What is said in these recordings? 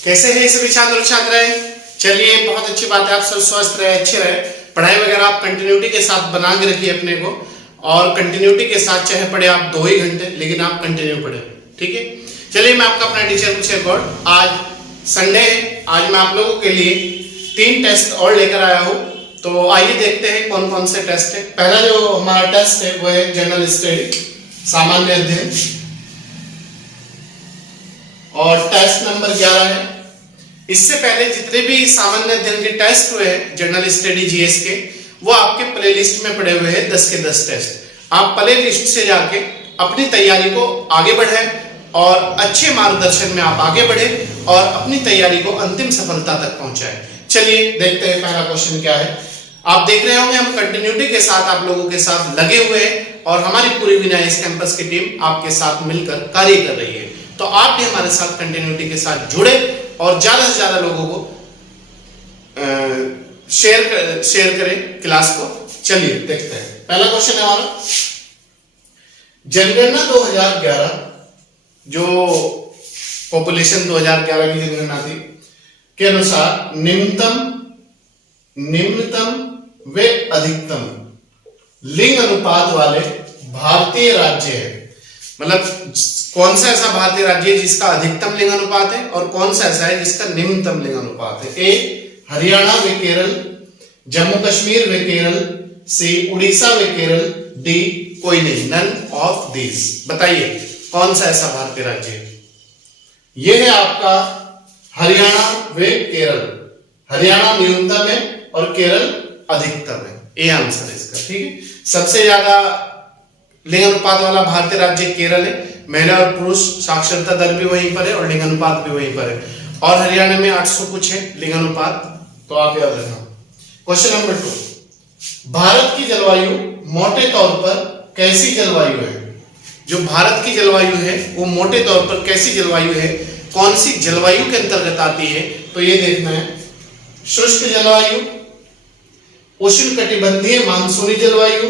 कैसे हैं सभी छात्र और छात्राएं? चलिए, बहुत अच्छी बात है, आप सब स्वस्थ रहे, अच्छे रहे। पढ़ाई वगैरह आप कंटिन्यूटी के साथ बना के रखिए अपने को, और कंटिन्यूटी के साथ चाहे पढ़े आप 2 ही घंटे, लेकिन आप कंटिन्यू पढ़े, ठीक है। चलिए, मैं आपका अपना टीचर कुछ रिकॉर्ड, आज संडे है, आज मैं आप लोगों के लिए 3 टेस्ट और लेकर आया हूँ। तो आइए देखते हैं कौन कौन से टेस्ट है। पहला जो हमारा टेस्ट है वो है जनरल स्टडी, सामान्य अध्ययन, और टेस्ट नंबर 11 है। इससे पहले जितने भी सामान्य अध्ययन के टेस्ट हुए हैं जनरल स्टडी जीएस के, वो आपके प्लेलिस्ट में पड़े हुए हैं 10 के 10 टेस्ट। आप प्लेलिस्ट से जाके अपनी तैयारी को आगे बढ़ाएं और अच्छे मार्गदर्शन में आप आगे बढ़े और अपनी तैयारी को अंतिम सफलता तक पहुंचाएं। चलिए देखते हैं पहला क्वेश्चन क्या है। आप देख रहे होंगे हम कंटिन्यूटी के साथ आप लोगों के साथ लगे हुए हैं और हमारी पूरी विनायक कैंपस की टीम आपके साथ मिलकर कार्य कर रही है। तो आप भी हमारे साथ कंटिन्यूटी के साथ जुड़े और ज्यादा से ज्यादा लोगों को शेयर करें क्लास को। चलिए देखते हैं पहला क्वेश्चन है हमारा, जनगणना 2011, जो पॉपुलेशन 2011 की जनगणना थी के अनुसार निम्नतम व अधिकतम लिंग अनुपात वाले भारतीय राज्य है। मतलब कौन सा ऐसा भारतीय राज्य है जिसका अधिकतम लिंग अनुपात है और कौन सा ऐसा है जिसका निम्नतम लिंग अनुपात है। ए हरियाणा व केरल, जम्मू कश्मीर व केरल, सी उड़ीसा व केरल, डी कोई नहीं, नन ऑफ दीज। बताइए कौन सा ऐसा भारतीय राज्य है। यह है आपका हरियाणा व केरल। हरियाणा न्यूनतम है और केरल अधिकतम है। ये आंसर है इसका, ठीक है। सबसे ज्यादा लिंग अनुपात वाला भारतीय राज्य केरल है। महिला और पुरुष साक्षरता दर भी वहीं पर है और लिंग अनुपात भी वहीं पर है। और हरियाणा में 800 कुछ है लिंग अनुपात, तो आप याद रखना। क्वेश्चन नंबर 2, भारत की जलवायु मोटे तौर पर कैसी जलवायु है। जो भारत की जलवायु है वो मोटे तौर पर कैसी जलवायु है, कौन सी जलवायु के अंतर्गत आती है, तो ये देखना है। शुष्क जलवायु, उष्ण कटिबंधीय मानसूनी जलवायु,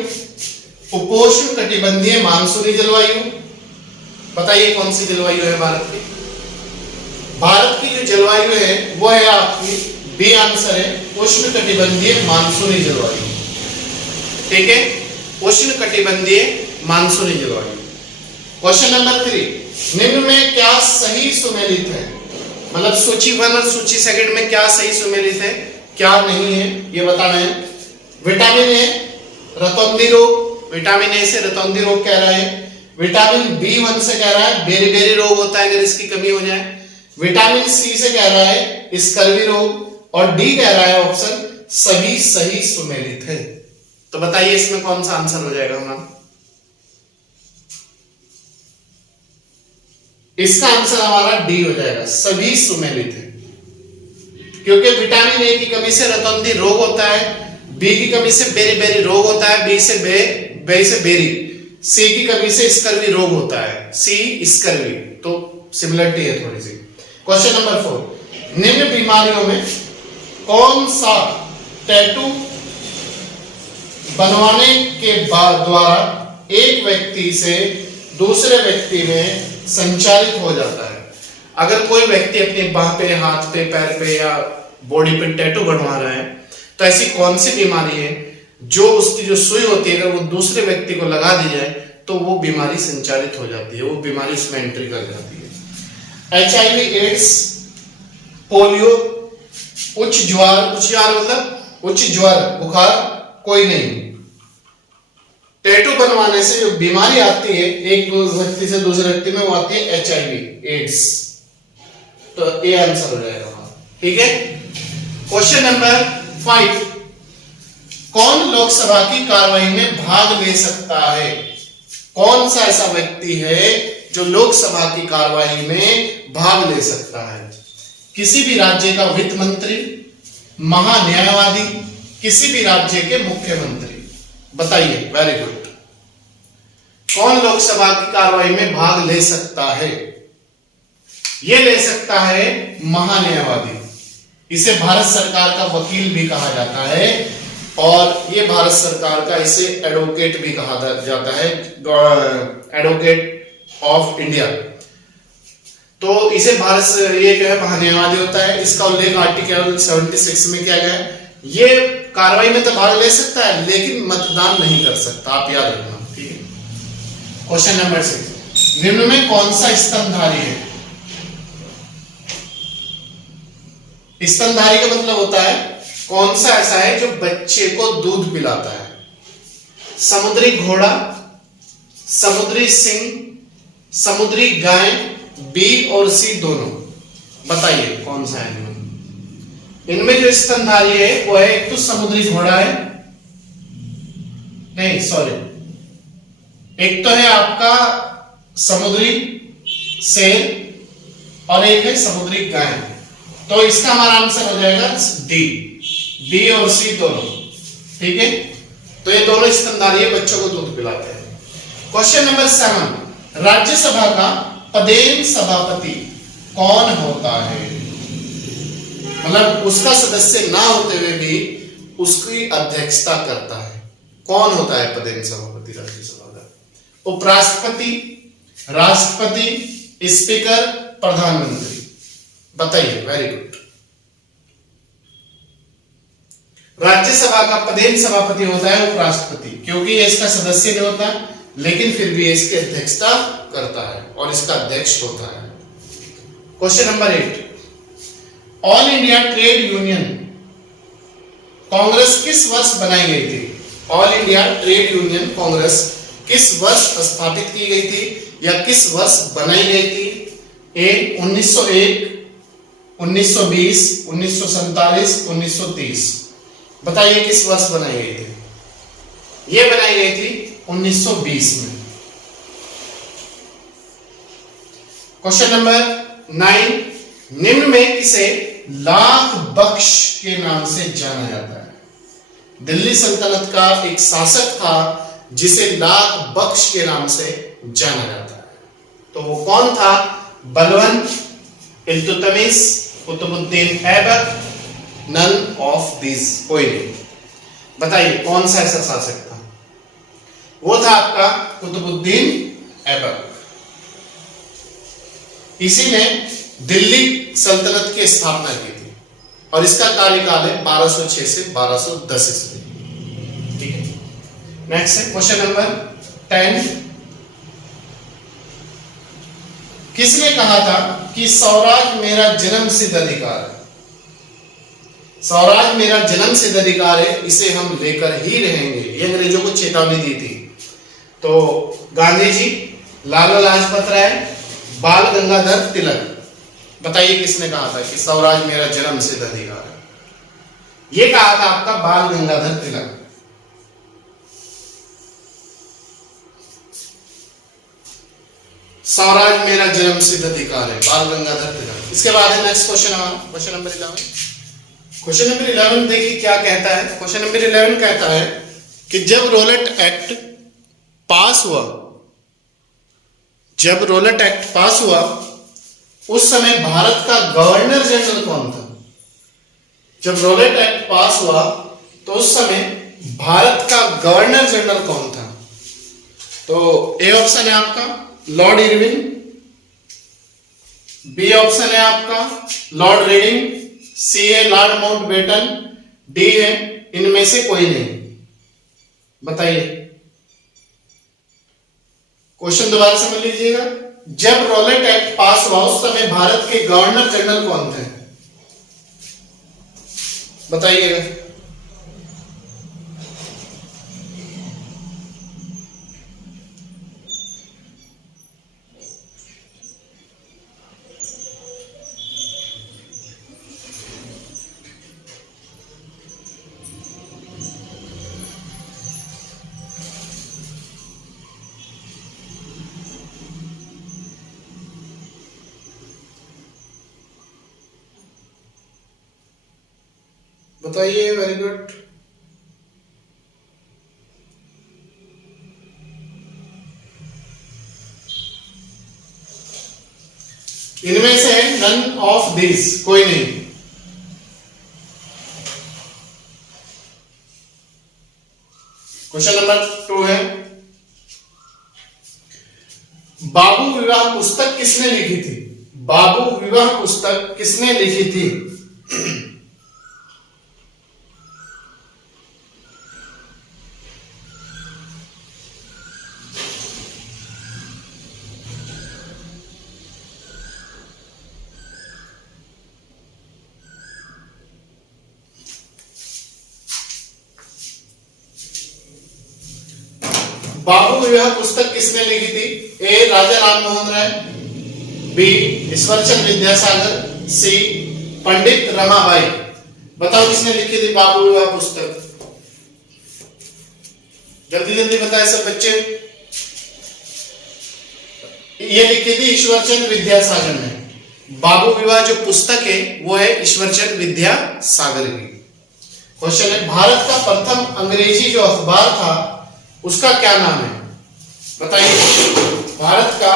उपोष्ण कटिबंधीय मानसूनी जलवायु। बताइए कौन सी जलवायु है भारत की। भारत की जो जलवायु है वो है आपकी, बी आंसर है, उष्ण कटिबंधीय मानसूनी जलवायु, ठीक है। उष्ण कटिबंधीय मानसूनी जलवायु। क्वेश्चन नंबर 3, निम्न में क्या सही सुमेलित है। मतलब सूची 1 और सूची 2 में क्या सही सुमेलित है, क्या नहीं है, ये बताना है। विटामिन ए रतौंधी रोग, विटामिन ए से रतौंधी रोग कह रहा है। विटामिन B1 से कह रहा है बेरी रोग होता है अगर इसकी कमी हो जाए। विटामिन सी से कह रहा है स्कर्वी रोग, और डी कह रहा है ऑप्शन सभी सही सुमेलित है। तो बताइए इसमें कौन सा आंसर हो जाएगा हमारा। इसका आंसर हमारा डी हो जाएगा, सभी सुमेलित है। क्योंकि विटामिन ए की कमी से रतौंधी रोग होता है, बी की कमी से बेरी रोग होता है, बी से बेरी, सी की कमी से स्कर्वी रोग होता है, सी स्कर्वी, तो सिमिलरिटी है थोड़ी सी। क्वेश्चन नंबर 4, निम्न बीमारियों में कौन सा टैटू बनवाने के बाद द्वारा एक व्यक्ति से दूसरे व्यक्ति में संचारित हो जाता है। अगर कोई व्यक्ति अपनी बाह पे, हाथ पे, पैर पे या बॉडी पे टैटू बनवा रहा है, तो ऐसी कौन सी बीमारी है जो उसकी जो सुई होती है अगर वो दूसरे व्यक्ति को लगा दी जाए तो वो बीमारी संचारित हो जाती है, वो बीमारी उसमें एंट्री कर जाती है। HIV, एड्स, पोलियो, उच्च ज्वर मतलब उच्च ज्वर, बुखार कोई नहीं। टैटू बनवाने से जो बीमारी आती है एक व्यक्ति से दूसरे व्यक्ति में, वो आती है HIV, एड्स। तो ये आंसर हो जाएगा हमारा, ठीक है। क्वेश्चन नंबर 5, कौन लोकसभा की कार्रवाई में भाग ले सकता है। कौन सा ऐसा व्यक्ति है जो लोकसभा की कार्रवाई में भाग ले सकता है। किसी भी राज्य का वित्त मंत्री, महान्यायवादी, किसी भी राज्य के मुख्यमंत्री। बताइए, वेरी गुड। कौन लोकसभा की कार्रवाई में भाग ले सकता है। ये ले सकता है महान्यायवादी। इसे भारत सरकार का वकील भी कहा जाता है और ये भारत सरकार का इसे एडवोकेट भी कहा जाता है, एडवोकेट ऑफ इंडिया। तो इसे भारत से ये जो है महान्यायवादी होता है। इसका उल्लेख आर्टिकल 76 में किया गया है। ये कार्रवाई में तो भाग ले सकता है लेकिन मतदान नहीं कर सकता, आप याद रखना, ठीक है। क्वेश्चन नंबर 6, निम्न में कौन सा स्तनधारी है? स्तनधारी का मतलब होता है कौन सा ऐसा है जो बच्चे को दूध पिलाता है? समुद्री घोड़ा, समुद्री सिंह, समुद्री गाय, बी और सी दोनों। बताइए कौन सा है इनमें जो स्तनधारी है वो है, एक तो समुद्री घोड़ा है, नहीं सॉरी, एक तो है आपका समुद्री शेर और एक है समुद्री गाय। तो इसका हमारा आंसर हो जाएगा डी, बी और सी दोनों, ठीक है। तो ये दोनों स्तनधारी है, बच्चों को दूध पिलाते हैं। क्वेश्चन नंबर 7, राज्यसभा का पदेन सभापति कौन होता है? मतलब उसका सदस्य ना होते हुए भी उसकी अध्यक्षता करता है। कौन होता है पदेन सभापति राज्यसभा का? उपराष्ट्रपति, राष्ट्रपति, स्पीकर, प्रधानमंत्री। बताइए, वेरी गुड। राज्यसभा का पदेन सभापति होता है उपराष्ट्रपति, क्योंकि ये इसका सदस्य नहीं होता लेकिन फिर भी इसकी अध्यक्षता करता है और इसका अध्यक्ष होता है। Question number 8, all India trade union Congress किस वर्ष बनाई गई थी? All India trade union Congress किस वर्ष स्थापित की गई थी या किस वर्ष बनाई गई थी? ए 1901, 1920, 1947, 1930। बताइए किस वर्ष बनाई गई थी? ये बनाई गई थी 1920 में। क्वेश्चन नंबर 9, निम्न में किसे लाख बख्श के नाम से जाना जाता है? दिल्ली सल्तनत का एक शासक था जिसे लाख बख्श के नाम से जाना जाता है, तो वो कौन था? Balwant, Iltutmish, Qutubuddin Aibak, none of this, कोई नहीं। बताइए कौन सा ऐसा शासक था? वो था आपका कुतुबुद्दीन ऐबक। इसी ने दिल्ली सल्तनत की स्थापना की थी और इसका कार्यकाल है 1206 से 1210 ईस्वी, ठीक है। नेक्स्ट है क्वेश्चन नंबर 10, किसने कहा था कि स्वराज मेरा जन्म सिद्ध अधिकार है? स्वराज मेरा जन्म सिद्ध अधिकार है, इसे हम लेकर ही रहेंगे, ये अंग्रेजों को चेतावनी दी थी। तो गांधी जी, लाला लाजपत राय, बाल गंगाधर तिलक। बताइए किसने कहा था कि स्वराज मेरा जन्म सिद्ध अधिकार है? ये कहा था आपका बाल गंगाधर तिलक। स्वराज मेरा जन्म सिद्ध अधिकार है, बाल गंगाधर तिलक। इसके बाद है नेक्स्ट क्वेश्चन हमारा, क्वेश्चन नंबर 11। क्वेश्चन नंबर 11 देखिए क्या कहता है। क्वेश्चन नंबर 11 कहता है कि जब रोलेट एक्ट पास हुआ, जब रोलेट एक्ट पास हुआ उस समय भारत का गवर्नर जनरल कौन था? जब रोलेट एक्ट पास हुआ तो उस समय भारत का गवर्नर जनरल कौन था? तो ए ऑप्शन है आपका लॉर्ड इरविन, बी ऑप्शन है आपका लॉर्ड रीडिंग, सी है लॉर्ड माउंटबेटन, डी है इनमें से कोई नहीं। बताइए, क्वेश्चन दोबारा समझ लीजिएगा। जब रोलेट एक्ट पास हुआ उस समय भारत के गवर्नर जनरल कौन थे? बताइएगा। बताइए, वेरी गुड। इनमें से नन ऑफ दिस, कोई नहीं। क्वेश्चन नंबर 2 है, बाबू विवाह पुस्तक किसने लिखी थी? बाबू विवाह पुस्तक किसने लिखी थी? बाबू विवाह पुस्तक किसने लिखी थी? ए राजा राम मोहन राय, बी ईश्वरचंद विद्यासागर, सी पंडित रमाबाई। बताओ किसने लिखी थी बाबू विवाह पुस्तक? जल्दी जल्दी बताए सब बच्चे। ये लिखी थी ईश्वरचंद विद्यासागर ने। बाबू विवाह जो पुस्तक है वो है ईश्वरचंद विद्यासागर की। क्वेश्चन है भारत का प्रथम अंग्रेजी जो अखबार था उसका क्या नाम है? बताइए, भारत का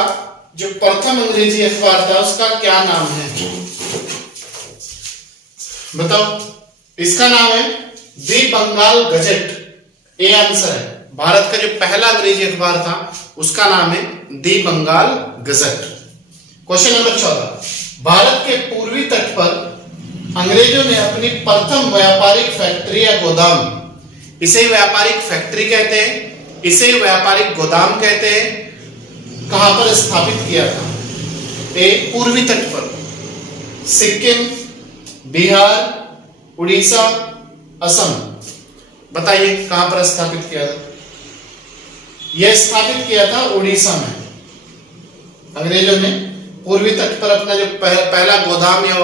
जो प्रथम अंग्रेजी अखबार था उसका क्या नाम है? बताओ। इसका नाम है the Bengal gazette. A answer है। भारत का जो पहला अंग्रेजी अखबार था उसका नाम है the Bengal gazette. Question number 14, Bharat के पूर्वी तट पर अंग्रेजों ने अपनी प्रथम व्यापारिक फैक्ट्री या गोदाम, इसे व्यापारिक फैक्ट्री कहते हैं, इसे व्यापारिक गोदाम कहते हैं, कहां पर स्थापित किया था? ए पूर्वी तट पर, सिक्किम, बिहार, उड़ीसा, असम। बताइए कहां पर स्थापित किया था? यह स्थापित किया था उड़ीसा में। अंग्रेजों ने पूर्वी तट पर अपना जो पहला गोदाम या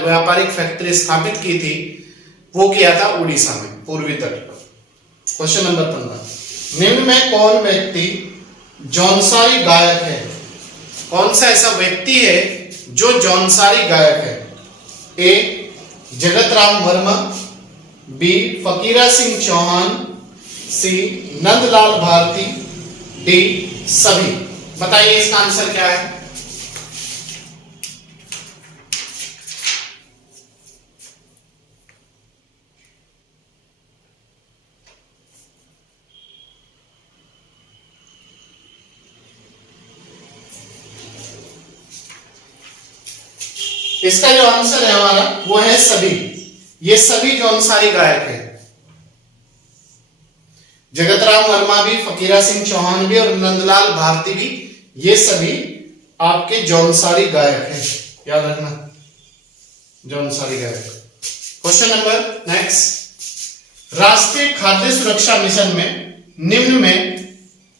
व्यापारिक फैक्ट्री स्थापित की थी वो किया था उड़ीसा में, पूर्वी तट पर। क्वेश्चन नंबर 15, निम्न में कौन व्यक्ति जौनसारी गायक है? कौन सा ऐसा व्यक्ति है जो जौनसारी गायक है? ए जगत राम वर्मा, बी फकीरा सिंह चौहान, सी नंदलाल भारती, डी सभी। बताइए इसका आंसर क्या है? इसका जो आंसर है हमारा वो है सभी। ये सभी जौनसारी गायक है। जगतराम वर्मा भी, फकीरा सिंह चौहान भी और नंदलाल भारती भी, ये सभी आपके जौनसारी गायक हैं। याद रखना, जौनसारी गायक। क्वेश्चन नंबर नेक्स्ट, राष्ट्रीय खाद्य सुरक्षा मिशन में निम्न में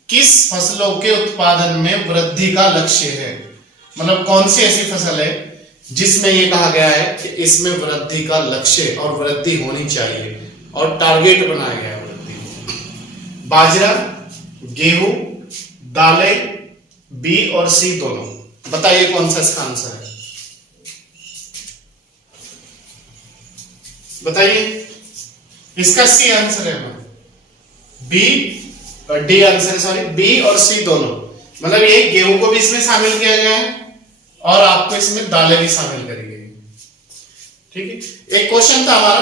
किस फसलों के उत्पादन में वृद्धि का लक्ष्य है? मतलब कौन सी ऐसी फसल है जिसमें यह कहा गया है कि इसमें वृद्धि का लक्ष्य और वृद्धि होनी चाहिए और टारगेट बनाया गया है वृद्धि? बाजरा, गेहूं, दालें, बी और सी दोनों। बताइए कौन सा इसका आंसर है? बताइए। इसका सी आंसर है, बी और डी आंसर, सॉरी बी और सी दोनों। मतलब ये गेहूं को भी इसमें शामिल किया गया है और आपको इसमें दालें भी शामिल करी गई। ठीक है। एक क्वेश्चन था हमारा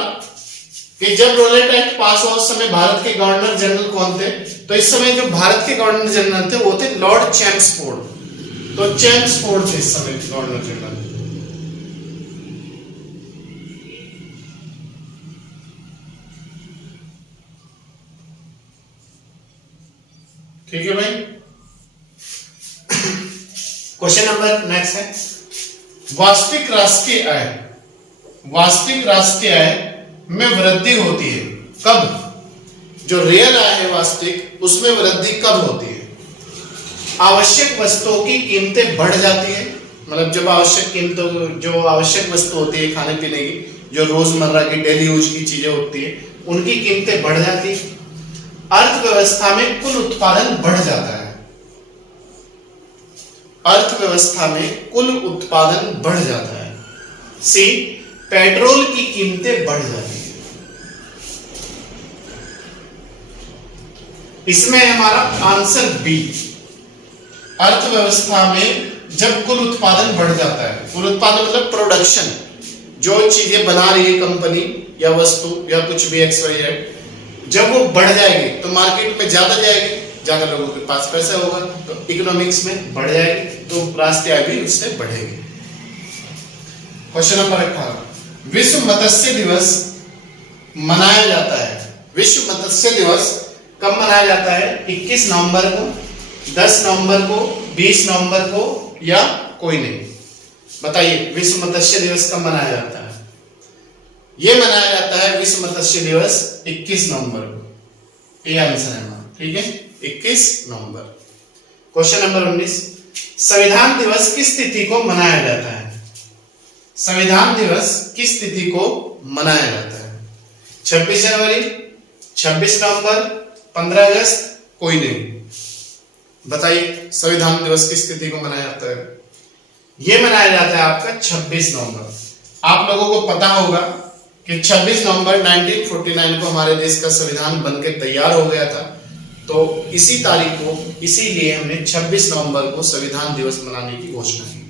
कि जब रोलेट एक्ट पास हुआ उस समय भारत के गवर्नर जनरल कौन थे? तो इस समय जो भारत के गवर्नर जनरल थे वो थे लॉर्ड चैम्सफोर्ड। तो चैम्सफोर्ड थे इस समय गवर्नर जनरल। ठीक है भाई। क्वेश्चन नंबर नेक्स्ट है, वास्तविक राष्ट्रीय आय, वास्तविक राष्ट्रीय आय में वृद्धि होती है कब? जो रियल आय है वास्तविक, उसमें वृद्धि कब होती है? आवश्यक वस्तुओं की कीमतें बढ़ जाती है, मतलब जब आवश्यक कीमतों, जो आवश्यक वस्तु होती है खाने पीने की, जो रोजमर्रा की डेली यूज की चीजें होती है, उनकी कीमतें बढ़ जाती है। अर्थव्यवस्था में कुल उत्पादन बढ़ जाता है, अर्थव्यवस्था में कुल उत्पादन बढ़ जाता है। सी पेट्रोल की कीमतें बढ़ जाती है। इसमें हमारा आंसर बी, अर्थव्यवस्था में जब कुल उत्पादन बढ़ जाता है, कुल उत्पादन मतलब प्रोडक्शन, जो चीजें बना रही है कंपनी या वस्तु या कुछ भी एक्स वाई जेड, जब वो बढ़ जाएगी तो मार्केट में ज्यादा जाएगी, ज्यादा लोगों के पास पैसा होगा तो इकोनॉमिक्स में बढ़ जाएगी, तो राष्ट्रीय आय भी उससे बढ़ेगी। क्वेश्चन नंबर 18, विश्व मत्स्य दिवस मनाया जाता है। विश्व मत्स्य दिवस कब मनाया जाता है? 21 नवंबर को, 10 नवंबर को, 20 नवंबर को या कोई नहीं? बताइए, विश्व मत्स्य दिवस कब मनाया जाता है? यह मनाया जाता है विश्व मत्स्य दिवस 21 नवंबर को। ये आंसर है हमारा, ठीक है, 21 नवंबर। क्वेश्चन नंबर 19, संविधान दिवस किस तिथि को मनाया जाता है? संविधान दिवस किस तिथि को मनाया जाता है? 26 जनवरी, 26 नवंबर, 15 अगस्त, कोई नहीं? बताइए, संविधान दिवस किस तिथि को मनाया जाता है? यह मनाया जाता है आपका 26 नवंबर। आप लोगों को पता होगा कि 26 नवंबर 1949 को हमारे देश का संविधान बनकर तैयार हो गया था। तो इसी तारीख को, इसीलिए हमने 26 नवंबर को संविधान दिवस मनाने की घोषणा की थी।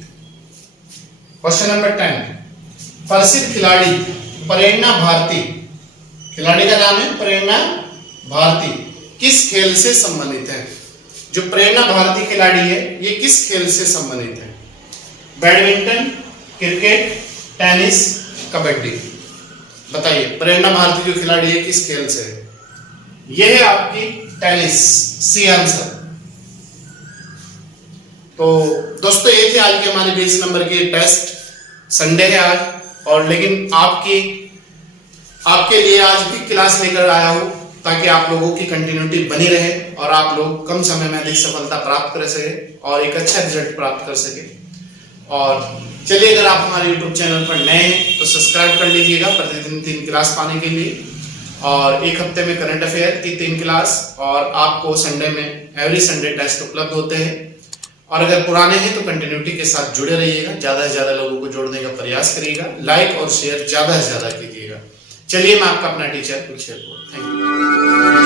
क्वेश्चन नंबर 10, प्रसिद्ध खिलाड़ी प्रेरणा भारती, खिलाड़ी का नाम है प्रेरणा भारती, किस खेल से संबंधित है? जो प्रेरणा भारती खिलाड़ी है, ये किस खेल से संबंधित है? Badminton, cricket, tennis, kabaddi? बताइए, प्रेरणा भारती जो खिलाड़ी है किस खेल से है? यह है आपकी टेनिस, सी आंसर। तो दोस्तों, ये थे आज के हमारे 20 नंबर के टेस्ट। संडे है आज, और लेकिन आपके लिए आज भी क्लास लेकर आया हूं ताकि आप लोगों की कंटिन्यूटी बनी रहे और आप लोग कम समय में अधिक सफलता प्राप्त कर सके और एक अच्छा रिजल्ट प्राप्त कर सके। और चलिए, अगर आप हमारे YouTube चैनल पर नए हैं तो सब्सक्राइब कर लीजिएगा प्रतिदिन 3 क्लास पाने के लिए, और एक हफ्ते में करंट अफेयर की 3 क्लास, और आपको संडे में एवरी संडे टेस्ट उपलब्ध होते हैं। और अगर पुराने हैं तो कंटिन्यूटी के साथ जुड़े रहिएगा, ज्यादा से ज्यादा लोगों को जोड़ने का प्रयास करिएगा, लाइक और शेयर ज्यादा से ज्यादा कीजिएगा। चलिए, मैं आपका अपना टीचर कुलशेखर, थैंक यू।